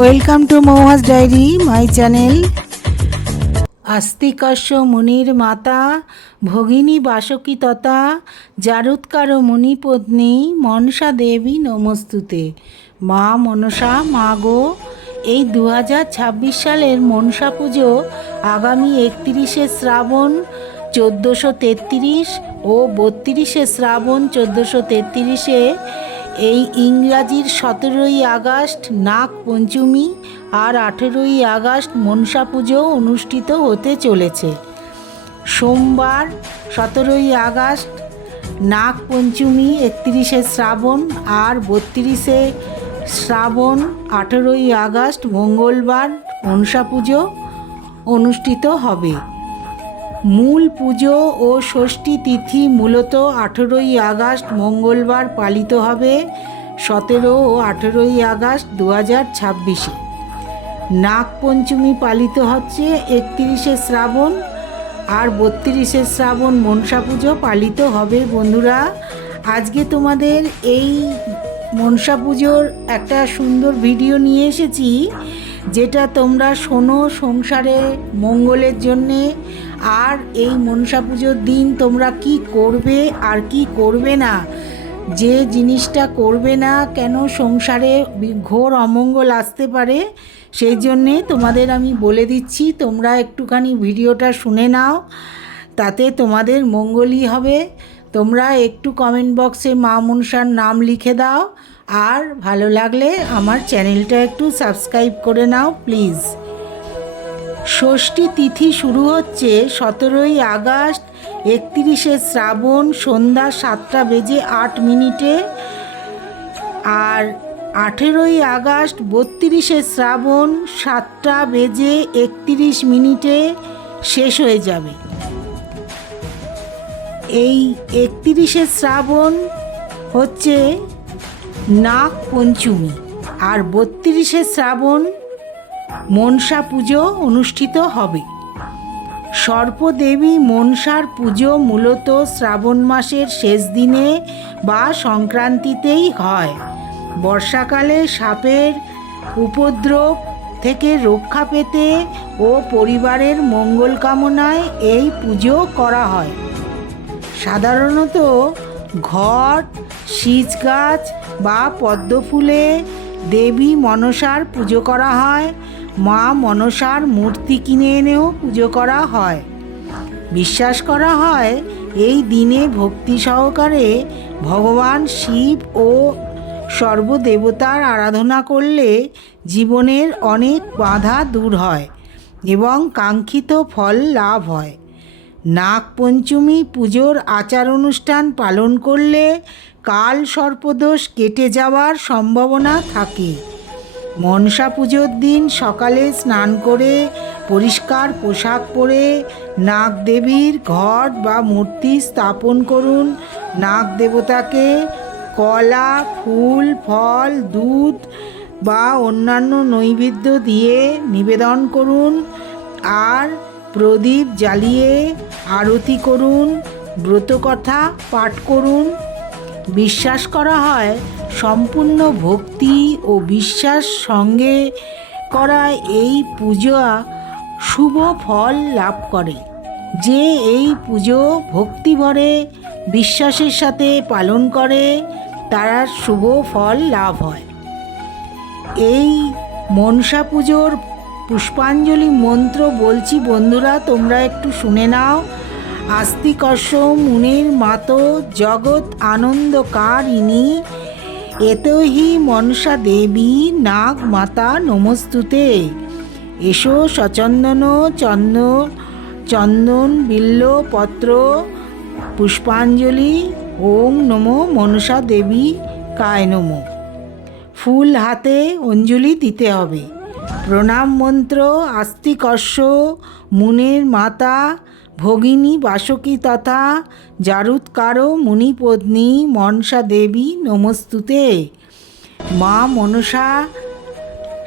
Welcome to Mouhas diary my channel. আস্তিকস্য মুনির মাতা ভগিনী বাসকী তথা জারুৎকার মুনিপত্নী মনসা দেবী নমস্তুতে। মা মনসা, মা গো, এই 2026 সালের মনসা পুজো আগামী 31শে শ্রাবণ 1433 ও 32শে শ্রাবণ 1433-এ এই ইংরাজির 17ই আগস্ট নাগ পঞ্চমী আর 18ই আগস্ট মনসা পুজো অনুষ্ঠিত হতে চলেছে। সোমবার 17ই আগস্ট নাগ পঞ্চমী, 31শে শ্রাবণ আর 32শে শ্রাবণ 18ই আগস্ট মঙ্গলবার মনসা পুজো অনুষ্ঠিত হবে। মূল পুজো ও ষষ্ঠী তিথি মূলত 18ই আগস্ট মঙ্গলবার পালিত হবে 17 ও 18ই আগস্ট 2026-এ। নাগপঞ্চমী পালিত হচ্ছে 31শে শ্রাবণ আর 32শে শ্রাবণ মনসা পুজো পালিত হবে। বন্ধুরা, আজকে তোমাদের এই মনসা পুজোর একটা সুন্দর ভিডিও নিয়ে এসেছি, যেটা তোমরা শোনো সংসারে মঙ্গলের জন্যে। আর এই মনসা পুজোর দিন তোমরা কি করবে আর কি করবে না, যে জিনিসটা করবে না, কেন সংসারে ঘোর অমঙ্গল আসতে পারে, সেই জন্যে তোমাদের আমি বলে দিচ্ছি। তোমরা একটুখানি ভিডিওটা শুনে নাও, তাতে তোমাদের মঙ্গলই হবে। তোমরা একটু কমেন্ট বক্সে মা মনসার নাম লিখে দাও, আর ভালো লাগলে আমার চ্যানেলটা একটু সাবস্ক্রাইব করে নাও প্লিজ। ষষ্ঠী তিথি শুরু হচ্ছে 17ই আগস্ট 31শে শ্রাবণ সন্ধ্যা 7:08 আর 18ই আগস্ট 32শে শ্রাবণ 7:31 শেষ হয়ে যাবে। এই 31শে শ্রাবণ হচ্ছে নাগ পঞ্চমী আর 32শে শ্রাবণ মনসা পুজো অনুষ্ঠিত হবে। সর্পদেবী মনসার পুজো মূলত শ্রাবণ মাসের শেষ দিনে বা সংক্রান্তিতেই হয়। বর্ষাকালে সাপের উপদ্রব থেকে রক্ষা পেতে ও পরিবারের মঙ্গল কামনায় এই পুজো করা হয়। সাধারণত ঘট, শীষ গাছ বা পদ্ম ফুলে দেবী মনসার পুজো করা হয়। মা মনসার মূর্তি কিনে এনেও পুজো করা হয়। বিশ্বাস করা হয় এই দিনে ভক্তি সহকারে ভগবান শিব ও সর্বদেবতার আরাধনা করলে জীবনের অনেক বাধা দূর হয় এবং কাঙ্ক্ষিত ফল লাভ হয়। নাগপঞ্চমী পুজোর আচার অনুষ্ঠান পালন করলে কাল সর্পদোষ কেটে যাওয়ার সম্ভাবনা থাকে। মনসা পুজোর দিন সকালে স্নান করে পরিষ্কার পোশাক পরে নাগদেবীর ঘট বা মূর্তি স্থাপন করুন। নাগ দেবতাকে কলা, ফুল, ফল, দুধ বা অন্যান্য নৈবেদ্য দিয়ে নিবেদন করুন আর প্রদীপ জ্বালিয়ে আরতি করুন, ব্রতকথা পাঠ করুন। বিশ্বাস করা হয় সম্পূর্ণ ভক্তি ও বিশ্বাস সঙ্গে করা এই পূজা শুভ ফল লাভ করে। যে এই পুজো ভক্তিভরে বিশ্বাসের সাথে পালন করে তারা শুভ ফল লাভ হয়। এই মনসা পুজোর পুষ্পাঞ্জলি মন্ত্র বলছি বন্ধুরা, তোমরা একটু শুনে নাও। আস্তিকস্য মুনির মাতো জগৎ আনন্দকারিণী এতহি মনসা দেবী নাগ মাতা নমস্তুতে। এসো সচন্দন চন্দন বিল্ল পত্র পুষ্পাঞ্জলি ওং নমো মনসা দেবী কায় নমো। ফুল হাতে অঞ্জলি দিতে হবে। প্রণাম মন্ত্র: আস্তিকস্য মুনির মাতা ভগিনী বাসকী তথা জারুৎকার মুনিপত্নী মনসা দেবী নমস্তুতে। মা মনসা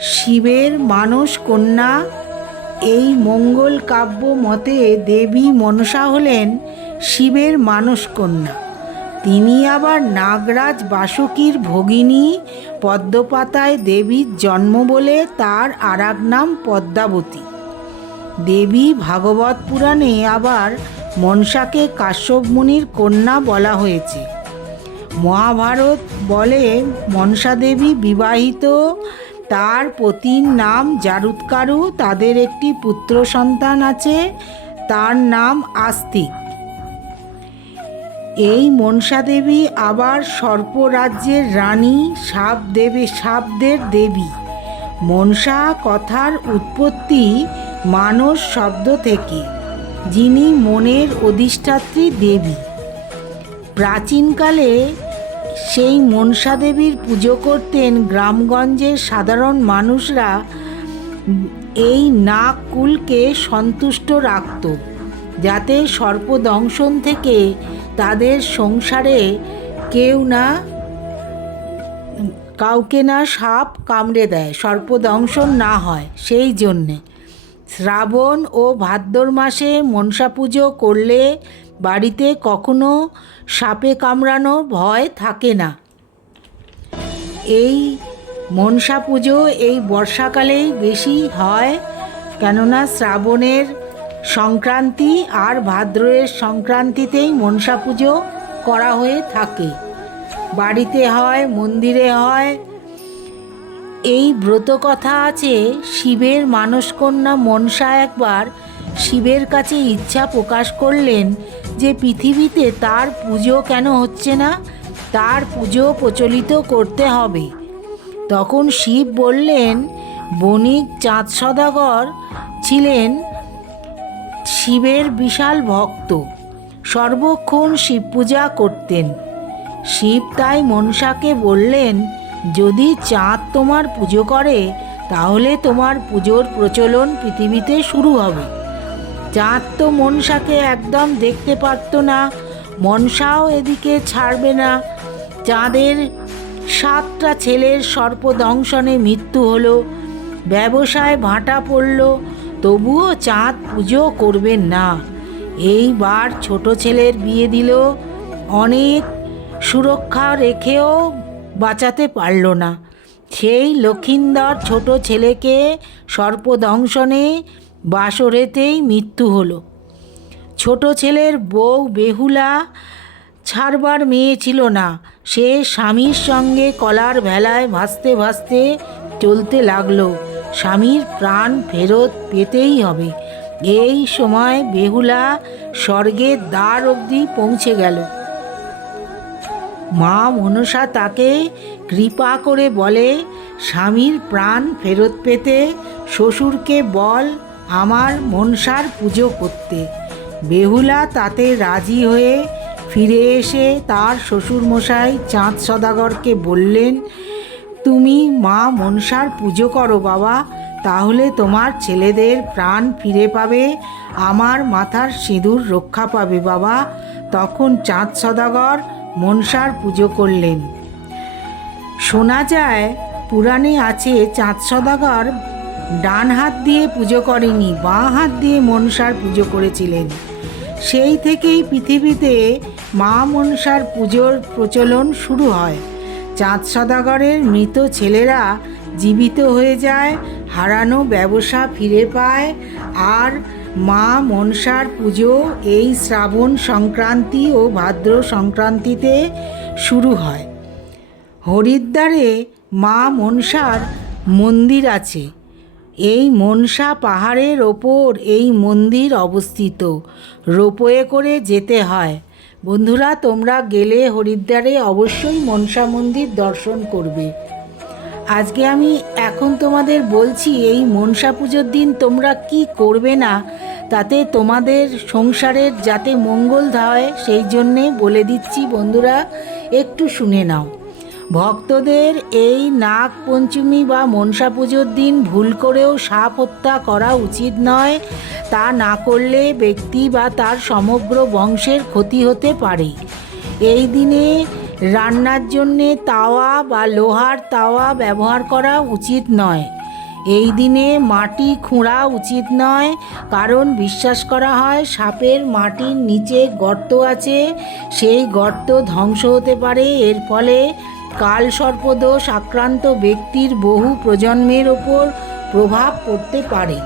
শিবের মানস কন্যা। এই মঙ্গল কাব্য মতে দেবী মনসা হলেন শিবের মানস কন্যা। তিনি আবার নাগরাজ বাসুকীর ভগিনী পদ্মপাতায় দেবীর জন্ম বলে তার আরেক নাম পদ্মাবতী। দেবী ভাগবত পুরাণে আবার মনসাকে কাশ্যপ মুনির কন্যা বলা হয়েছে। মহাভারত বলে মনসা দেবী বিবাহিত, তার পতির নাম জারুৎকারু, তাদের একটি পুত্র সন্তান আছে, তার নাম আস্তিক। এই মনসা দেবী আবার সর্পরাজ্যের রানী, সাপদের দেবী। মনসা কথার উৎপত্তি মানস শব্দ থেকে, যিনি মনের অধিষ্ঠাত্রী দেবী। প্রাচীনকালে সেই মনসা দেবীর পুজো করতেন গ্রামগঞ্জের সাধারণ মানুষরা। এই নাগকুলকে সন্তুষ্ট রাখত, যাতে সর্পদংশন থেকে তাদের সংসারে কাউকে না সাপ কামড়ে দেয়, সর্পদংশন না হয়, সেই জন্যে শ্রাবণ ও ভাদ্র মাসে মনসা পুজো করলে বাড়িতে কখনো সাপে কামড়ানোর ভয় থাকে না। এই মনসা পুজো এই বর্ষাকালেই বেশি হয়, কেননা শ্রাবণের সংক্রান্তি আর ভাদ্রের সংক্রান্তিতেই মনসা পুজো করা হয়ে থাকে। বাড়িতে হয়, মন্দিরে হয়। এই ব্রত কথা আছে, শিবের মানসকন্যা মনসা একবার শিবের কাছে ইচ্ছা প্রকাশ করলেন যে পৃথিবীতে তার পুজো কেন হচ্ছে না, তার পুজো প্রচলিত করতে হবে। তখন শিব বললেন, বণিক চাঁদ সদাগর ছিলেন শিবের বিশাল ভক্ত, সর্বক্ষণ শিব পূজা করতেন। শিব তাই মনসাকে বললেন, যদি চাঁদ তোমার পুজো করে তাহলে তোমার পুজোর প্রচলন পৃথিবীতে শুরু হবে। চাঁদ তো মনসাকে একদম দেখতে পারত না, মনসাও এদিকে ছাড়বে না। চাঁদের 7টা ছেলের সর্পদংশনে মৃত্যু হলো, ব্যবসায় ভাটা পড়ল, তবুও চাঁদ পুজো করবেন না। এইবার ছোট ছেলের বিয়ে দিল, অনেক সুরক্ষা রেখেও বাঁচাতে পারল না। সেই লক্ষিন্দর ছোট ছেলেকে সর্পদংশনে বাসরেতেই মৃত্যু হলো। ছোট ছেলের বউ বেহুলা ছাড়বার মেয়ে ছিল না, সে স্বামীর সঙ্গে কলার ভেলায় ভাসতে ভাসতে চলতে লাগলো। স্বামীর প্রাণ ফেরত পেতেই হবে। এই সময় বেহুলা স্বর্গের দ্বার অবধি পৌঁছে গেল। মা মনসা তাকে কৃপা করে বলে, স্বামীর প্রাণ ফেরত পেতে শ্বশুরকে বল আমার মনসার পুজো করতে। বেহুলা তাতে রাজি হয়ে ফিরে এসে তার শ্বশুরমশাই চাঁদ সদাগরকে বললেন, তুমি মা মনসার পুজো করো বাবা, তাহলে তোমার ছেলেদের প্রাণ ফিরে পাবে, আমার মাথার সিঁদুর রক্ষা পাবে বাবা। তখন চাঁদ সদাগর মনসার পুজো করলেন। শোনা যায়, পুরাণে আছে, চাঁদ সদাগর ডান হাত দিয়ে পুজো করেনি, বাঁ হাত দিয়ে মনসার পুজো করেছিলেন। সেই থেকেই পৃথিবীতে মা মনসার পুজোর প্রচলন শুরু হয়। চাঁদ সদাগরের মৃত ছেলেরা জীবিত হয়ে যায়, হারানো ব্যবসা ফিরে পায়, আর মা মনসার পুজো এই শ্রাবণ সংক্রান্তি ও ভাদ্র সংক্রান্তিতে শুরু হয়। হরিদ্বারে মা মনসার মন্দির আছে। এই মনসা পাহাড়ের ওপর এই মন্দির অবস্থিত, রোপওয়ে করে যেতে হয়। বন্ধুরা, তোমরা গেলে হরিদ্বারে অবশ্যই মনসা মন্দির দর্শন করবে। আজকে আমি এখন তোমাদের বলছি, এই মনসা পুজোর দিন তোমরা কি করবে না, তাতে তোমাদের সংসারের যাতে মঙ্গল হয় সেই জন্যে বলে দিচ্ছি। বন্ধুরা, একটু শুনে নাও। ভক্তদের এই নাগ পঞ্চমী বা মনসা পুজোর দিন ভুল করেও সাপ হত্যা করা উচিত নয়। তা না করলে ব্যক্তি বা তার সমগ্র বংশের ক্ষতি হতে পারে। এই দিনে রান্নার জন্যে তাওয়া বা লোহার তাওয়া ব্যবহার করা উচিত নয়। এই দিনে মাটি খোঁড়া উচিত নয়, কারণ বিশ্বাস করা হয় সাপের মাটির নিচে গর্ত আছে, সেই গর্ত ধ্বংস হতে পারে। এর ফলে কালসর্পদোষ আক্রান্ত ব্যক্তির বহু প্রজন্মের ওপর প্রভাব পড়তে পারে।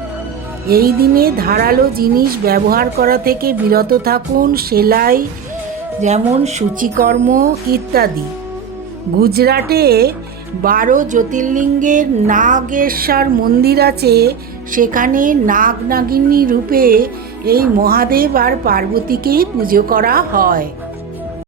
এই দিনে ধারালো জিনিস ব্যবহার করা থেকে বিরত থাকুন, সেলাই, যেমন সূচিকর্ম ইত্যাদি। গুজরাটে 12 জ্যোতির্লিঙ্গের নাগেশ্বর মন্দির আছে। সেখানে নাগ নাগিনী রূপে এই মহাদেব আর পার্বতীকেই পুজো করা হয়।